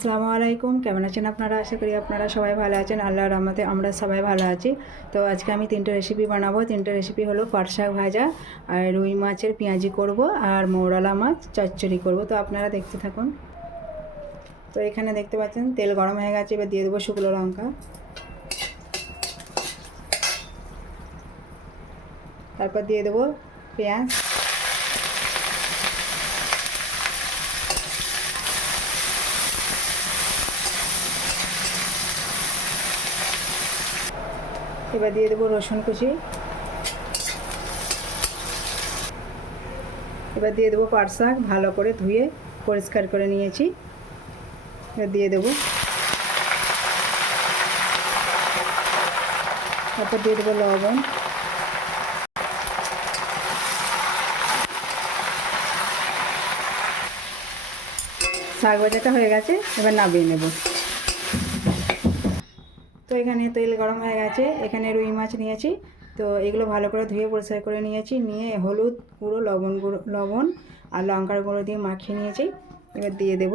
আসসালামু আলাইকুম, কেমন আছেন আপনারা? আশা করি আপনারা সবাই ভালো আছেন। আল্লাহর রহমতে আমরা সবাই ভালো আছি। তো আজকে আমি তিনটে রেসিপি বানাবো। তিনটে রেসিপি হলো পাট শাক ভাজা, আর রুই মাছের পেঁয়াজি করব, আর মৌরলা মাছ চচ্চড়ি করব। তো আপনারা দেখতে থাকুন। তো এখানে দেখতে পাচ্ছেন তেল গরম হয়ে গেছে। এবার দিয়ে দেবো শুকনো লঙ্কা, তারপর দিয়ে দেবো পেঁয়াজ, এবার দিয়ে দেবো রসুন কুচি, এবার দিয়ে দেবো পাট শাক ভালো করে ধুয়ে পরিষ্কার করে নিয়েছি। এবার দিয়ে দেবো, তারপর দিয়ে দেবো লবণ, শাক ভাজাটা হয়ে গেছে, এবার নামিয়ে নেব। তো এখানে তেল গরম হয়ে গেছে, এখানে রুই মাছ নিয়েছি। তো এগুলো ভালো করে ধুয়ে পরিষ্কার করে নিয়েছি, নিয়ে হলুদ গুঁড়ো, লবণ আর লঙ্কার গুঁড়ো দিয়ে মাখিয়ে নিয়েছি। এবার দিয়ে দেব।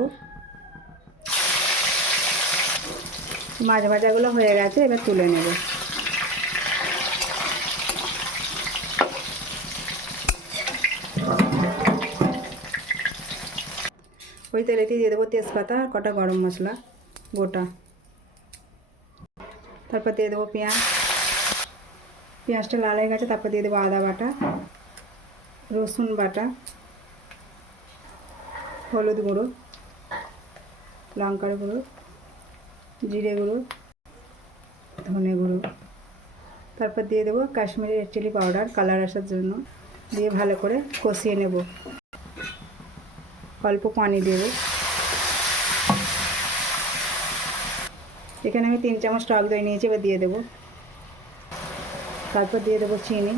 মাছ ভাজাগুলো হয়ে গেছে, এবার তুলে নেব। ওই তেলেতেই দিয়ে দেবো তেজপাতা আর কটা গরম মশলা গোটা। তারপর দিয়ে দেবো পেঁয়াজটা লাল হয়ে গেছে। তারপর দিয়ে দেবো আদা বাটা, রসুন বাটা, হলুদ গুঁড়ো, লঙ্কার গুঁড়ো, জিরে গুঁড়ো, ধনে গুঁড়ো। তারপর দিয়ে দেবো Kashmiri red chilli powder colour আসার জন্য। দিয়ে ভালো করে কষিয়ে নেব। অল্প পানি দেব। এখানে আমি 3 চামচ টক দই নিয়েছি, এবার দিয়ে দেবো। তারপর দিয়ে দেবো চিনি,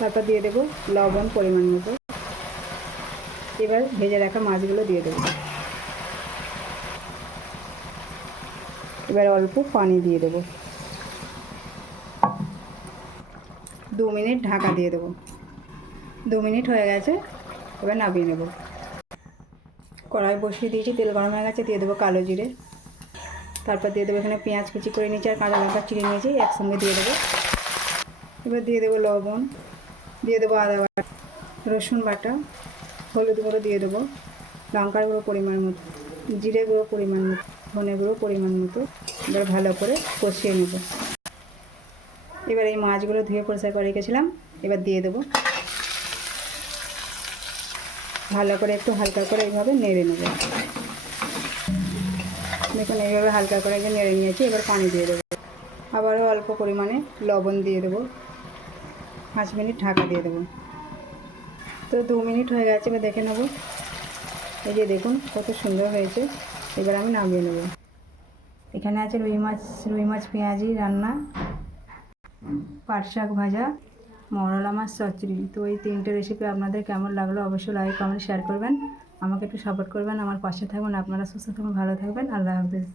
তারপর দিয়ে দেবো লবণ পরিমাণ মতো। এবার ভেজে রাখা মাছগুলো দিয়ে দেবো। এবার অল্প পানি দিয়ে দেবো। 2 মিনিট ঢাকা দিয়ে দেবো। 2 মিনিট হয়ে গেছে, এবার নামিয়ে নেব। কড়াই বসিয়ে দিয়েছি, তেল গরম হয়ে গেছে। দিয়ে দেবো কালো জিরে, তারপর দিয়ে দেবো এখানে পেঁয়াজ কুচি করে নিয়েছি আর কাঁচা লঙ্কা চিড়ে নিয়েছি, একসঙ্গে দিয়ে দেবো। এবার দিয়ে দেবো লবণ, দিয়ে দেবো আদা বাটা, রসুন বাটা, হলুদ গুঁড়ো দিয়ে দেবো, লঙ্কার গুঁড়ো পরিমাণ মতো, জিরে গুঁড়ো পরিমাণ মতো, ধনে গুঁড়ো পরিমাণ মতো। এবার ভালো করে কষিয়ে নেব। এবার এই মাছগুলো ধুয়ে পরিষ্কার করে রেখেছিলাম, এবার দিয়ে দেবো। ভালো করে একটু হালকা করে এইভাবে নেড়ে নেব। দেখুন এইভাবে হালকা করে নেড়ে নিয়েছি। এবার পানি দিয়ে দেবো। আবারও অল্প পরিমাণে লবণ দিয়ে দেবো। 5 মিনিট ঢাকা দিয়ে দেবো। তো 2 মিনিট হয়ে গেছে, এবার দেখে নেব। এই যে দেখুন কত সুন্দর হয়েছে। এবার আমি নামিয়ে নেব। এখানে আছে রুই মাছ পেঁয়াজি রান্না, পাট শাক ভাজা, মৌরলা মাছ চচ্চড়ি। তো এই 3টে রেসিপি আপনাদের কেমন লাগলো অবশ্যই লাইক কমেন্ট শেয়ার করবেন। আমাকে একটু সাপোর্ট করবেন, আমার পাশে থাকবেন। আপনারা সুস্থ থাকবেন, ভালো থাকবেন। আল্লাহ হাফেজ।